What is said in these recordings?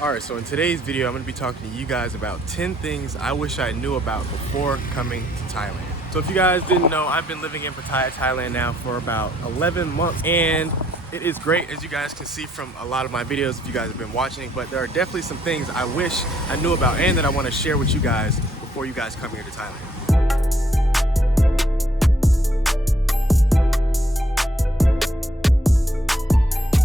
Alright, so in today's video, I'm going to be talking to you guys about 10 things I wish I knew about before coming to Thailand. So if you guys didn't know, I've been living in Pattaya, Thailand now for about 11 months. And it is great, as you guys can see from a lot of my videos if you guys have been watching. But there are definitely some things I wish I knew about and that I want to share with you guys before you guys come here to Thailand.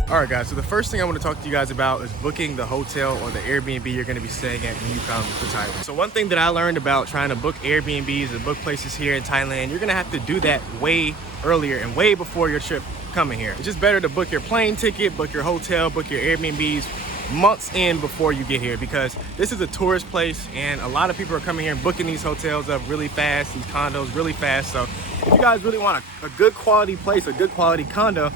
Alright guys, so the first thing I want to talk to you guys about is booking the hotel or the Airbnb you're going to be staying at when you come to Thailand. So one thing that I learned about trying to book Airbnbs and book places here in Thailand, you're going to have to do that way earlier and way before your trip coming here. It's just better to book your plane ticket, book your hotel, book your Airbnbs months in before you get here, because this is a tourist place and a lot of people are coming here and booking these hotels up really fast, these condos really fast. So if you guys really want a good quality place, a good quality condo,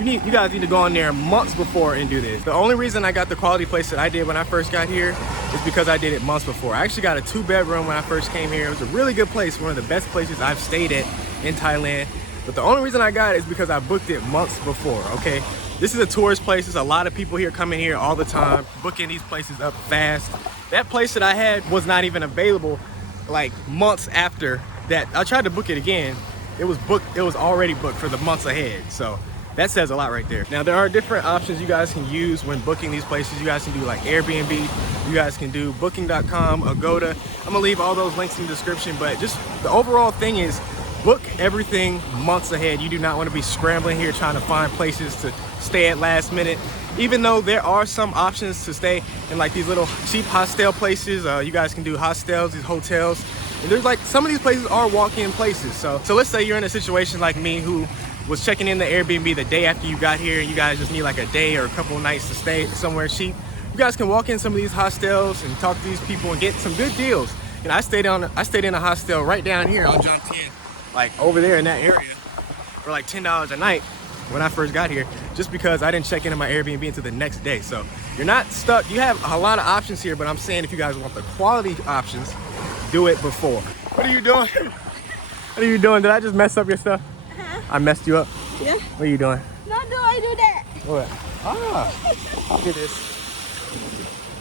you guys need to go on there months before and do this. The only reason I got the quality place that I did when I first got here is because I did it months before. I actually got a 2-bedroom when I first came here. It was a really good place, one of the best places I've stayed at in Thailand. But the only reason I got it is because I booked it months before, okay? This is a tourist place. There's a lot of people here coming here all the time, booking these places up fast. That place that I had was not even available like months after that. I tried to book it again. It was booked, it was already booked for the months ahead. So that says a lot right there. Now there are different options you guys can use when booking these places. You guys can do like Airbnb, you guys can do booking.com, Agoda. I'm gonna leave all those links in the description, but just the overall thing is book everything months ahead. You do not want to be scrambling here trying to find places to stay at last minute. Even though there are some options to stay in like these little cheap hostel places, you guys can do hostels, these hotels. And there's like, some of these places are walk-in places. So let's say you're in a situation like me who was checking in the Airbnb the day after you got here and you guys just need like a day or a couple of nights to stay somewhere cheap. You guys can walk in some of these hostels and talk to these people and get some good deals. You know, I stayed in a hostel right down here on John 10, like over there in that area for like $10 a night when I first got here, just because I didn't check into my Airbnb until the next day. So you're not stuck. You have a lot of options here, but I'm saying if you guys want the quality options, do it before. What are you doing? What are you doing? Did I just mess up your stuff? I messed you up? Yeah. What are you doing? No, do I do that? What? Ah, look at this.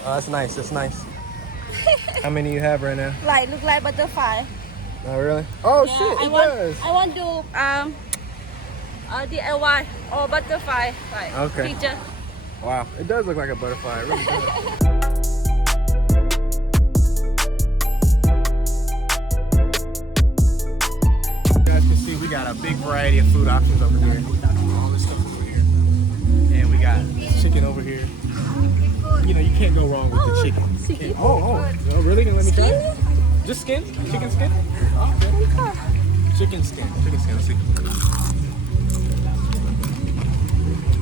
Oh, that's nice, that's nice. How many you have right now? Like, look like butterfly. Oh, really? Oh, Yeah, shit, it does. I want to DIY or butterfly, like Okay. picture. Wow, it does look like a butterfly, it really does. We got a big variety of food options over here. All this stuff over here. And we got chicken over here. You know, you can't go wrong with the chicken. Chicken? Oh, really? Gonna let me try it? Just skin? Chicken skin? Okay. Chicken skin. Chicken skin. Let's see.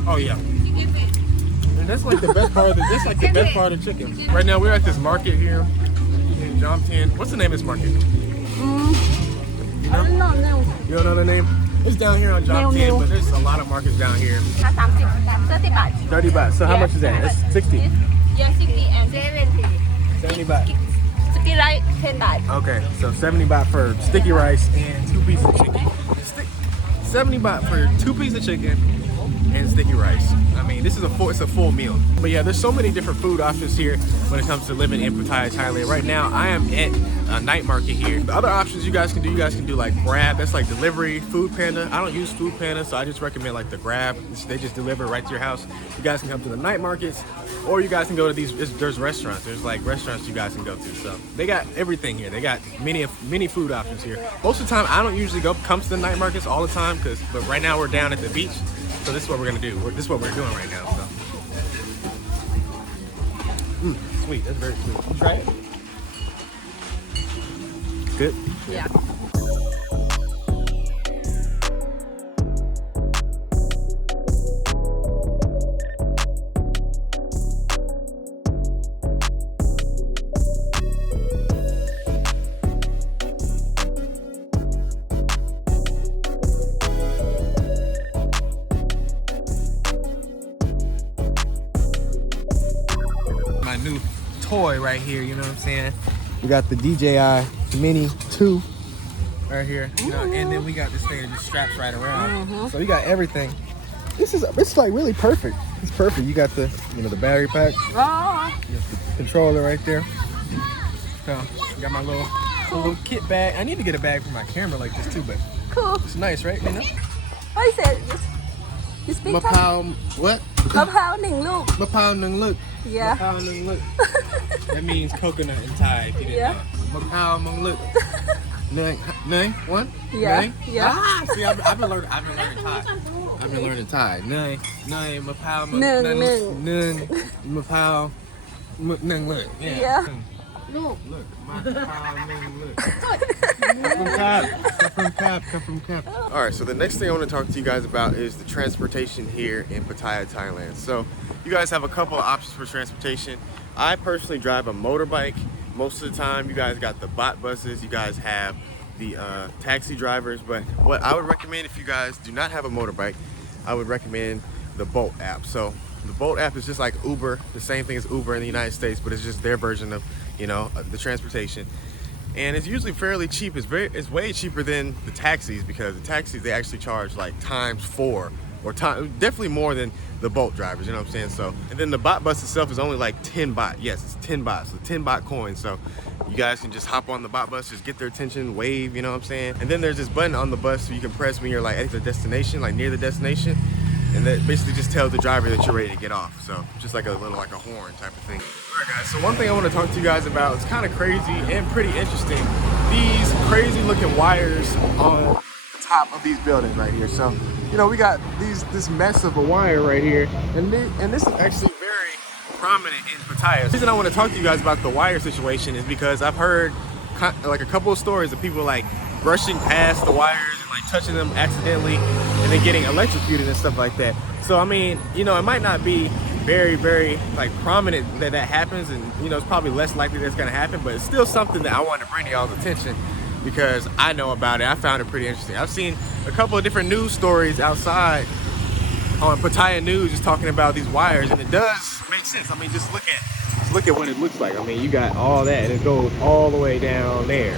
Oh yeah. And that's like the best part of the part of chicken. Right now we're at this market here in John 10. What's the name of this market? I don't know. You don't know the name? It's down here on Job 10, but there's a lot of markets down here. 30 baht. 30 baht. So how much is that? That's 60. Yeah, 60 and 70. 70 baht. Sticky rice, 10 baht. Okay, so 70 baht for sticky rice and 2 pieces of chicken. 70 baht for 2 pieces of chicken and sticky rice. I mean, this is it's a full meal. But yeah, there's so many different food options here when it comes to living in Pattaya, Thailand. Right now, I am at a night market here. The other options you guys can do like Grab. That's like delivery, Food Panda. I don't use Food Panda, so I just recommend like the Grab. They just deliver right to your house. You guys can come to the night markets, or you guys can go to there's restaurants. There's like restaurants you guys can go to. So they got everything here. They got many food options here. Most of the time, I don't usually come to the night markets all the time, but right now we're down at the beach. So this is what we're gonna do. This is what we're doing right now. So, sweet. That's very sweet. You try it. Good. Yeah. My new toy right here, you know what I'm saying? We got the DJI Mini 2 right here, you know, and then we got this thing that just straps right around. So we got everything it's like really perfect. It's perfect. You got the the battery pack, you got the controller right there. So I got my little kit bag. I need to get a bag for my camera like this too, but Cool. it's nice, right? You know? What is it? You speak Thai? Mapao what? มะพร้าวหนึ่งลูก Mapao nung look. Yeah. Mapao nung look. That means coconut in Thai. If you didn't Yeah. know. Mapao nung look. Nay, one? Yeah, Nay? yeah. Ah, see, I've been learning Thai. I've been learning Thai. Nay, mapao, nung, mapao, nung look. Yeah. Look, mapao, nung look. Come from Cap. All right, so the next thing I want to talk to you guys about is the transportation here in Pattaya, Thailand. So you guys have a couple of options for transportation. I personally drive a motorbike. Most of the time, you guys got the bot buses, you guys have the taxi drivers, but what I would recommend if you guys do not have a motorbike, I would recommend the Bolt app. So the Bolt app is just like Uber, the same thing as Uber in the United States, but it's just their version of, the transportation. And it's usually fairly cheap. It's way cheaper than the taxis, because the taxis, they actually charge like ×4 or definitely more than the Bolt drivers, you know what I'm saying? So, and then the bot bus itself is only like 10 baht. Yes, it's 10 baht, so 10 baht coins. So you guys can just hop on the bot bus, just get their attention, wave, you know what I'm saying? And then there's this button on the bus so you can press when you're like at the destination, like near the destination. And that basically just tells the driver that you're ready to get off. So just like a little, like a horn type of thing. All right, guys, so one thing I want to talk to you guys about, it's kind of crazy and pretty interesting. These crazy looking wires on the top of these buildings right here. So, we got this mess of a wire right here. And this is actually very prominent in Pattaya. The reason I want to talk to you guys about the wire situation is because I've heard like a couple of stories of people like brushing past the wires and like touching them accidentally and then getting electrocuted and stuff like that. So I mean, it might not be very, very like prominent that happens, and it's probably less likely that's gonna happen, but it's still something that I wanted to bring to y'all's attention because I know about it. I found it pretty interesting. I've seen a couple of different news stories outside on Pattaya News just talking about these wires, and it does make sense. I mean, just look at what it looks like. I mean, you got all that and it goes all the way down there.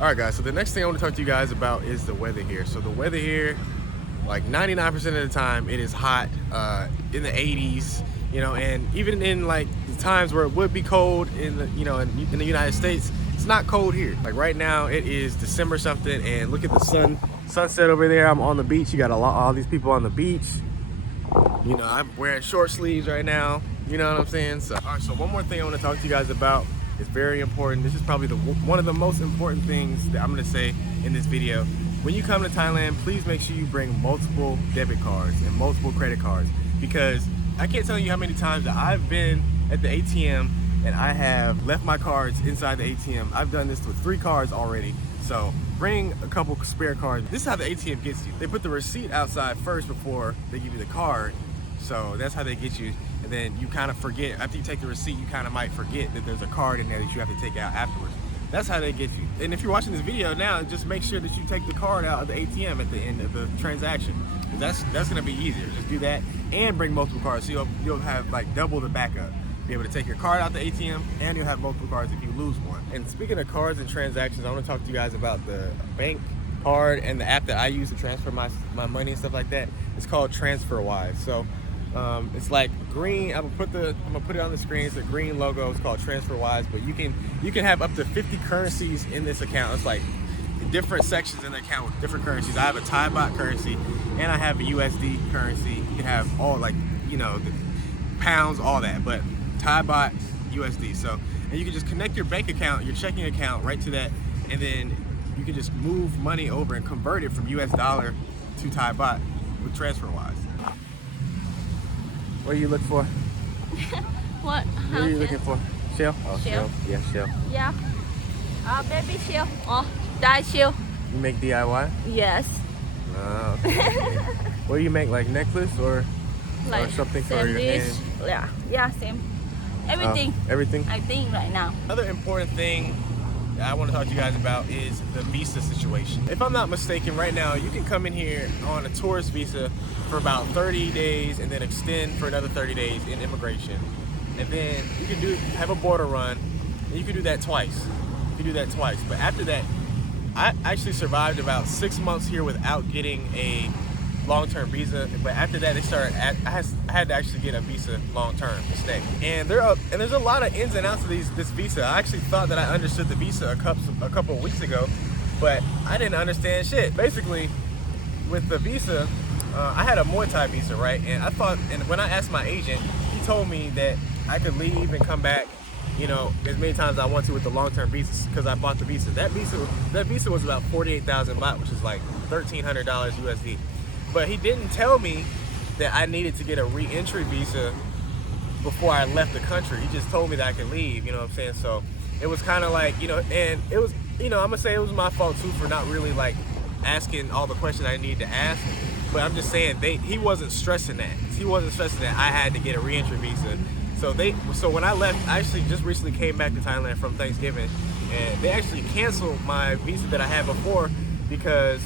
All right, guys, so the next thing I want to talk to you guys about is the weather here. So the weather here, like 99% of the time, it is hot in the 80s, and even in like the times where it would be cold in the, in the United States, it's not cold here. Like right now, it is December something, and look at the sunset over there. I'm on the beach. You got all these people on the beach. I'm wearing short sleeves right now. You know what I'm saying? So, all right, so one more thing I want to talk to you guys about. It's very important. This is probably one of the most important things that I'm gonna say in this video. When you come to Thailand, please make sure you bring multiple debit cards and multiple credit cards, because I can't tell you how many times that I've been at the ATM and I have left my cards inside the ATM. I've done this with 3 cards already. So bring a couple spare cards. This is how the ATM gets you. They put the receipt outside first before they give you the card. So that's how they get you. And then you kind of forget, after you take the receipt, you kind of might forget that there's a card in there that you have to take out afterwards. That's how they get you. And if you're watching this video now, just make sure that you take the card out of the ATM at the end of the transaction. That's gonna be easier. Just do that and bring multiple cards, so you'll have like double the backup. Be able to take your card out the ATM, and you'll have multiple cards if you lose one. And speaking of cards and transactions, I want to talk to you guys about the bank card and the app that I use to transfer my money and stuff like that. It's called TransferWise. So it's like green. I'm gonna put it on the screen. It's a green logo. It's called TransferWise. But you can have up to 50 currencies in this account. It's like different sections in the account with different currencies. I have a Thai baht currency and I have a USD currency. You can have all the pounds, all that, but Thai baht, USD. So, and you can just connect your bank account, your checking account right to that, and then you can just move money over and convert it from US dollar to Thai baht with TransferWise. What do you look for? What? What are you looking for? Shell? Oh, Shell. Yeah, shell. Yeah. Baby shell. Oh, dye shell. You make DIY? Yes. Oh, okay. What do you make, like necklace or something for your hand? Yeah, same. Everything. Everything? I think right now. Another important thing I want to talk to you guys about is the visa situation. If I'm not mistaken, right now you can come in here on a tourist visa for about 30 days and then extend for another 30 days in immigration. And then you can have a border run, and you can do that twice. You can do that twice. But after that, I actually survived about 6 months here without getting a long-term visa, but after that they started I had to actually get a visa long-term to stay. And there's a lot of ins and outs of this visa. I actually thought that I understood the visa a couple of weeks ago, but I didn't understand shit. Basically, with the visa, I had a Muay Thai visa, right? And when I asked my agent, he told me that I could leave and come back, you know, as many times as I want to with the long-term visas, because I bought the visa. That visa was about 48,000 baht, which is like $1,300 USD. But he didn't tell me that I needed to get a re-entry visa before I left the country. He just told me that I could leave, you know what I'm saying? So it was kind of like, you know, and it was, you know, I'm gonna say it was my fault too for not really like asking all the questions I needed to ask. But I'm just saying he wasn't stressing that. He wasn't stressing that I had to get a re-entry visa. So when I left, I actually just recently came back to Thailand from Thanksgiving, and they actually canceled my visa that I had before because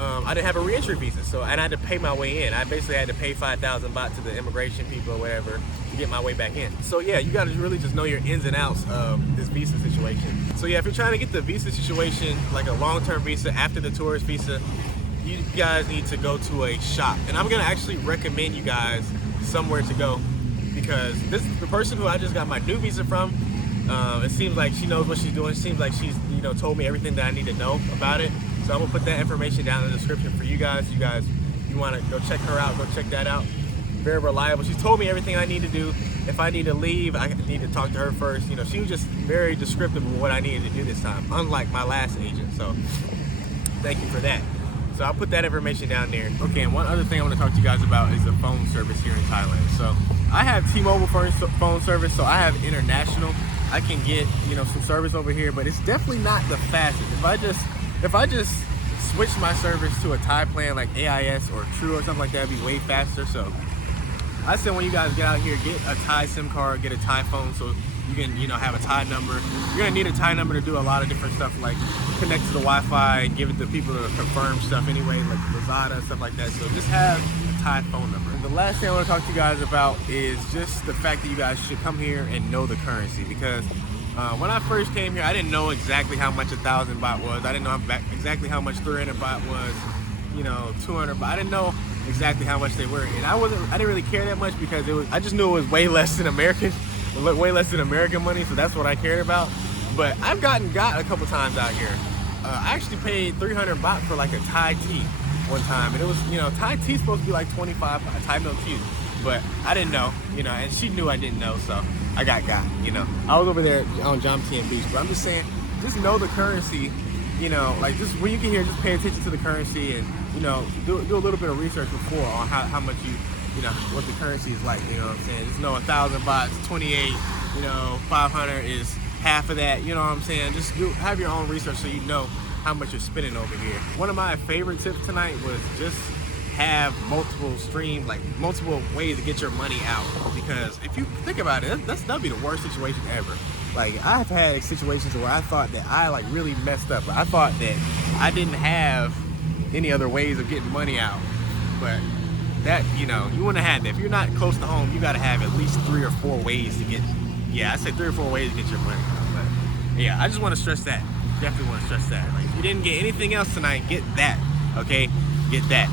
I didn't have a re-entry visa, and I had to pay my way in. I basically had to pay 5,000 baht to the immigration people or whatever to get my way back in. So yeah, you gotta really just know your ins and outs of this visa situation. So yeah, if you're trying to get the visa situation, like a long-term visa after the tourist visa, you guys need to go to a shop. And I'm gonna actually recommend you guys somewhere to go, because the person who I just got my new visa from, it seems like she knows what she's doing. It seems like she's, you know, told me everything that I need to know about it. So I'm gonna put that information down in the description for you guys. You wanna go check her out, go check that out. Very reliable. She's told me everything I need to do. If I need to leave, I need to talk to her first. You know, she was just very descriptive of what I needed to do this time, unlike my last agent. So thank you for that. So I'll put that information down there. Okay, and one other thing I want to talk to you guys about is the phone service here in Thailand. So I have T-Mobile phone service, so I have international. I can get, you know, some service over here, but it's definitely not the fastest. If I just switch my service to a Thai plan like AIS or True or something like that, it'd be way faster. So I said, when you guys get out here, get a Thai SIM card, get a Thai phone, so you can, you know, have a Thai number. You're gonna need a Thai number to do a lot of different stuff, like connect to the Wi-Fi and give it to people to confirm stuff anyway, like Lazada and stuff like that. So just have a Thai phone number. And the last thing I want to talk to you guys about is just the fact that you guys should come here and know the currency, because when I first came here, I didn't know exactly how much 1,000 baht was. I didn't know exactly how much 300 baht was, you know, 200 baht. I didn't know exactly how much they were, and I didn't really care that much because I just knew it was way less than American money, so that's what I cared about. But I've got a couple times out here. I actually paid 300 baht for like a Thai tea one time, and it was, you know, Thai tea's supposed to be like 25 baht, Thai milk tea, but I didn't know, you know, and she knew I didn't know, so I got, you know. I was over there on Jomtien Beach, but I'm just saying, just know the currency, you know, like just when you get here, just pay attention to the currency and, you know, do a little bit of research before on how much you know, what the currency is like, you know what I'm saying? Just know 1,000 baht is 28, you know, 500 is half of that, you know what I'm saying? Just have your own research so you know how much you're spending over here. One of my favorite tips tonight was just have multiple streams, like multiple ways to get your money out, because if you think about it, that'd be the worst situation ever. Like, I've had situations where I thought that I like really messed up. I thought that I didn't have any other ways of getting money out, but that, you know, you wouldn't have had that. If you're not close to home, you got to have at least 3 or 4 ways to get, I say 3 or 4 ways to get your money out. But yeah, I just want to stress that. Definitely want to stress that. Like, if you didn't get anything else tonight, get that, okay? Get that.